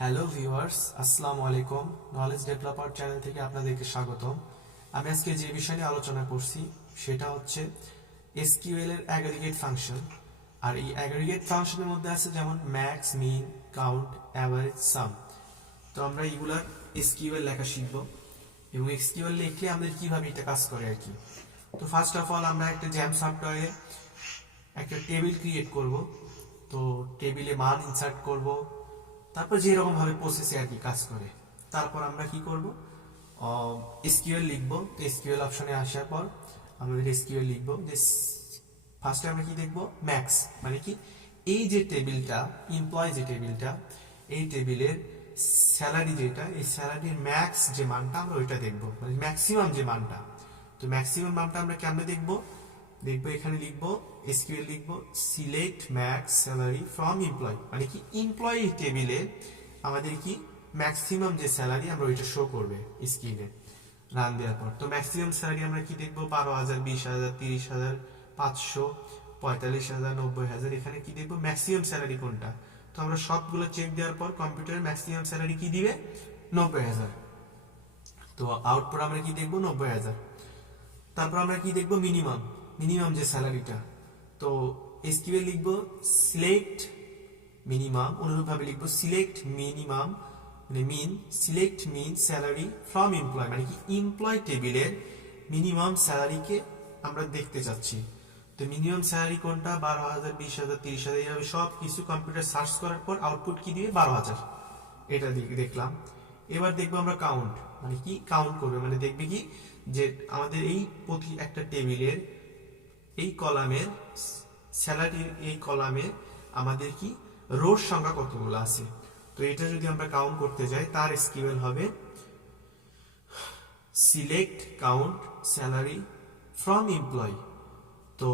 Hello viewers, আসসালামু আলাইকুম। Knowledge developer channel থেকে আপনাদেরকে স্বাগতম। আমি আজকে যে বিষয় নিয়ে আলোচনা করছি সেটা হচ্ছে এসকিউএল এর অ্যাগ্রিগেট ফাংশন। আর এই অ্যাগ্রিগেট ফাংশনের মধ্যে আছে যেমন ম্যাক্স, মিন, কাউন্ট, অ্যাভারেজ, সাম। তো আমরা এগুলার এসকিউএল লেখা শিখব এবং এসকিউএল লিখলে আমাদের কিভাবে এটা কাজ করে আর কি। তো ফার্স্ট অফ অল আমরা একটা জ্যাম সফটওয়্যারে একটা টেবিল ক্রিয়েট করব। তো টেবিলে মান ইনসার্ট করব, তারপর যেরকম ভাবে প্রসেসে আর কি কাজ করে। তারপর আমরা কি করব, এসকিউএল লিখব। এসকিউএল অপশনে আসার পর আমাদের এসকিউএল লিখব যে ফার্স্টে আমরা কি দেখব, ম্যাক্স মানে কি এই যে টেবিলটা, এমপ্লয় যে টেবিলটা, এই টেবিলের স্যালারি যেটা, এই স্যালারির ম্যাক্স যে মানটা আমরা ওইটা দেখব, মানে ম্যাক্সিমাম যে মানটা। তো ম্যাক্সিমাম মানটা আমরা কেমনে দেখব, এখানে লিখবো এসকিউএল লিখবো select max salary from employ, মানে কি এমপ্লয়ি টেবিলে আমাদের কি ম্যাক্সিমাম যে স্যালারি আমরা ওইটা শো করবে স্ক্রিনে রান দেওয়ার পর। তো ম্যাক্সিমাম স্যালারি আমরা কি দেখবো, 12,000, 20,000, 30,000, 500, 45,000, 90,000। এখানে কি দেখবো ম্যাক্সিমাম স্যালারি কোনটা। তো আমরা সবগুলো চেক দেওয়ার পর কম্পিউটারের ম্যাক্সিমাম স্যালারি কি দিবে, 90,000। তো আউটপুট আমরা কি দেখবো, 90,000। তারপর আমরা কি দেখবো, মিনিমাম মিনিমাম যে স্যালারিটা। তো এসকিউএল লিখবো সিলেক্ট মিনিমাম, অনুরূপভাবে লিখবো সিলেক্ট মিনিমাম মানে mean, select mean salary from employ, মানে কি এমপ্লয় টেবিলের মিনিমাম স্যালারিকে আমরা দেখতে চাচ্ছি। তো মিনিমাম স্যালারি কোনটা, 12,000, 20,000, 30,000, এইভাবে সব কিছু কম্পিউটার সার্চ করার পর আউটপুট কি দিবে, 12,000। এটা দেখলাম। এবার দেখবো আমরা কাউন্ট, মানে কি কাউন্ট করবে, মানে দেখবে কি যে আমাদের এই প্রতি একটা টেবিলের এই কলামের স্যালারির এই কলামে আমাদের কি রোর সংখ্যা কতগুলো আছে। তো এটা যদি আমরা কাউন্ট করতে যাই তার এসকিউএল হবে select count salary from employ. তো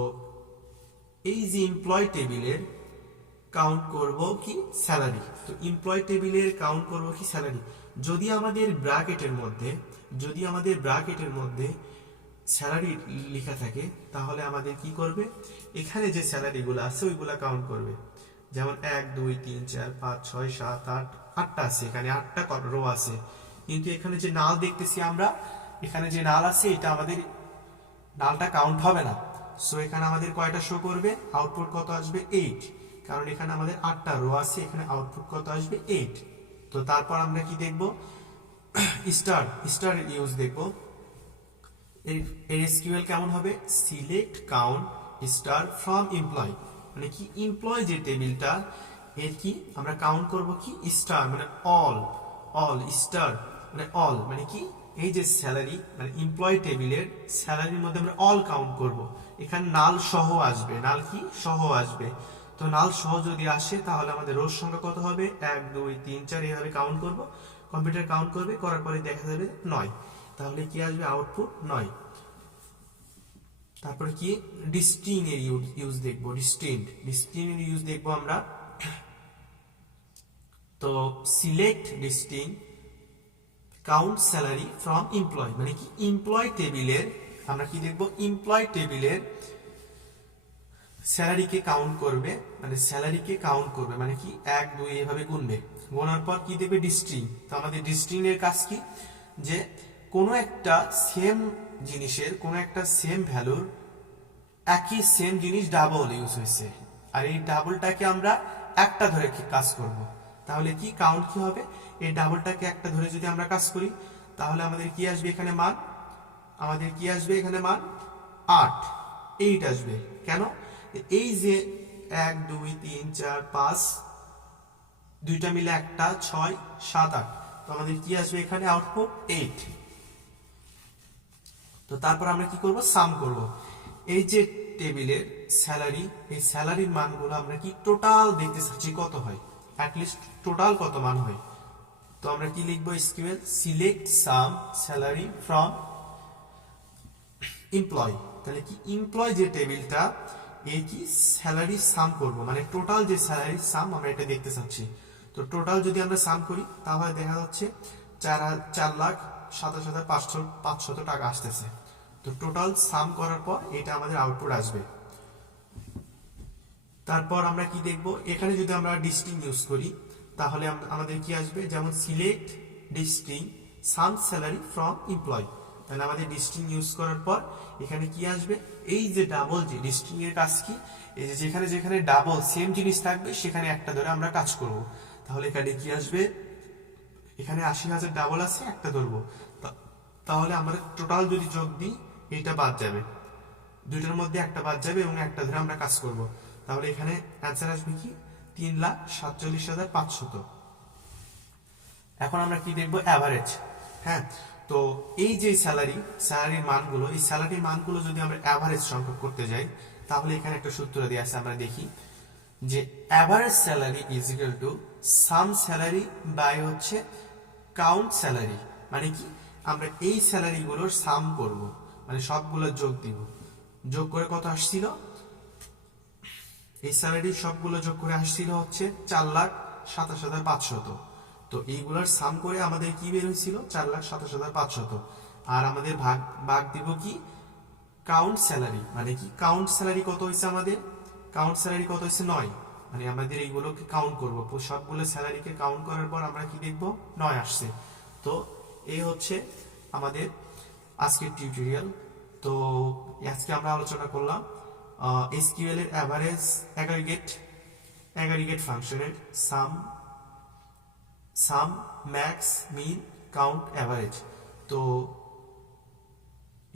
এই যে এমপ্লয় টেবিলের কাউন্ট করব কি স্যালারি, তো এমপ্লয় টেবিলের কাউন্ট করব কি স্যালারি। যদি আমাদের ব্র্যাকেটের মধ্যে স্যালারি লেখা থাকে তাহলে আমাদের কি করবে, এখানে যে স্যালারিগুলো আছে ওইগুলা কাউন্ট করবে। যেমন 1, 2, 3, 4, 5, 6, 7, 8, 8টা আছে, এখানে 8টা রো আছে। কিন্তু এখানে যে নাল দেখতেছি আমরা, এখানে যে নাল আছে এটা আমাদের নালটা কাউন্ট হবে না। সো এখানে আমাদের কয়টা শো করবে, আউটপুট কত আসবে, 8। কারণ এখানে আমাদের 8টা রো আছে, এখানে আউটপুট কত আসবে, 8। তো তারপর আমরা কি দেখব, স্টার ইউজ দেখব। এর এসকিউএল কেমন হবে, select count star from employ, মানে কি এমপ্লয় যে টেবিলটা এর কি আমরা কাউন্ট করব কি স্টার, মানে অল স্টার মানে অল, মানে কি এই যে স্যালারি মানে এমপ্লয় টেবিলের স্যালারির মধ্যে আমরা অল কাউন্ট করব। এখানে নাল সহ আসবে, নাল কি সহ আসবে। তো নাল সহ যদি আসে তাহলে আমাদের রোজ সংখ্যা কত হবে, 1, 2, 3, 4 এইভাবে কাউন্ট করব। কম্পিউটার কাউন্ট করবে, করার পরে দেখা যাবে 9। তাহলে কি আসবে, আউটপুট 9। তারপরে কি ডিস্টিং এর ইউজ দেখবো, ডিস্টিং এর ইউজ দেখবো আমরা। তো select distinct count salary from employ, মানে কি এমপ্লয় টেবিলের আমরা কি দেখবো, এমপ্লয় টেবিলের স্যালারিকে কাউন্ট করবে, মানে কি 1, 2 এভাবে গুনবে। গোনার পর কি দেবে, ডিস্টিং। তো আমাদের ডিস্টিং এর কাজ কি, যে কোনো একটা সেম জিনিসের, কোনো একটা সেম ভ্যালুর একই সেম জিনিস ডাবল ইউজ হয়েছে, আর এই ডাবলটাকে আমরা একটা ধরে কাজ করব। তাহলে কি কাউন্ট কি হবে, এই ডাবলটাকে একটা ধরে যদি আমরা কাজ করি তাহলে আমাদের কি আসবে, এখানে মান 8 আসবে। কেন, এই যে 1, 2, 3, 4, 5 দুইটা মিলে একটা 6, 7, 8। তো আমাদের কি আসবে, এখানে আউটপুট 8। তো তারপর আমরা কি করব, সাম করব। এই যে টেবিলের স্যালারি, এই স্যালারির মানগুলো আমরা কি টোটাল দেখতে চাচ্ছি কত হয়, অ্যাটলিস্ট টোটাল কত মান হয়। তো আমরা কি লিখবো, SQL select sum salary from employ. তাহলে কি এমপ্লয় যে টেবিলটা এই কি স্যালারি সাম করব, মানে টোটাল যে স্যালারি সাম আমরা এটা দেখতে চাচ্ছি। তো টোটাল যদি আমরা সাম করি তাহলে দেখা যাচ্ছে 4,27,500 টাকা আসতেছে। তো টোটাল সাম করার পর এটা আমাদের আউটপুট আসবে। তারপর আমরা কি দেখব, এখানে যদি আমরা ডিস্টিং ইউজ করি তাহলে আমাদের কি আসবে, যেমন select distinct sum salary from employ, তাহলে আমাদের ডিস্ট্রিং ইউজ করার পর এখানে কি আসবে, এই যে ডাবল, যে ডিস্ট্রিং এর কাজ কি, এই যে যেখানে যেখানে ডাবল সেম জিনিস থাকবে সেখানে একটা ধরে আমরা কাজ করব। তাহলে এখানে কি আসবে, এখানে 80,000 ডাবল আছে, একটা ধরবো, তাহলে আমরা টোটাল যদি যোগ দিই এটা বাদ যাবে, দুইটার মধ্যে একটা বাদ যাবে এবং একটা ধরে আমরা কাজ করব। তাহলে এখানে অ্যান্সার আসবে কি 3,47,500। এখন আমরা কি দেখবো, অ্যাভারেজ। হ্যাঁ, তো এই যে স্যালারির মানগুলো, এই স্যালারির মানগুলো যদি আমরা অ্যাভারেজ সংখ্যক করতে যাই, তাহলে এখানে একটা সূত্র দিয়ে আছে, আমরা দেখি যে average salary is equal to sum salary by হচ্ছে কাউন্ট স্যালারি। মানে কি, আমরা এই স্যালারিগুলোর সাম করব, মানে সবগুলো যোগ দিব, যোগ করে কত আসছিল, এই স্যালারি সবগুলো যোগ করে আসছিল হচ্ছে 4,27,500। তো এইগুলোর সাম করে আমাদের কি বের হয়েছিল, 4,27,500। আর আমাদের ভাগ দিব কি কাউন্ট স্যালারি, মানে কি কাউন্ট স্যালারি কত হয়েছে, আমাদের কাউন্ট স্যালারি কত হয়েছে 9, মানে আমাদের এইগুলোকে কাউন্ট করব, সবগুলো স্যালারিকে কাউন্ট করার পর আমরা কি দেখব, 9 আসছে। তো এই হচ্ছে আমাদের আজকের টিউটোরিয়াল। তো আজকে আমরা আলোচনা করলাম এসকিউএল এর অ্যাভারেজ, অ্যাগ্রিগেট ফাংশনের সাম, ম্যাক্স, মিন, কাউন্ট, অ্যাভারেজ। তো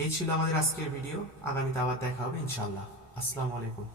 এই ছিল আমাদের আজকের ভিডিও, আগামীতে আবার দেখা হবে ইনশাআল্লাহ। আসসালামু আলাইকুম।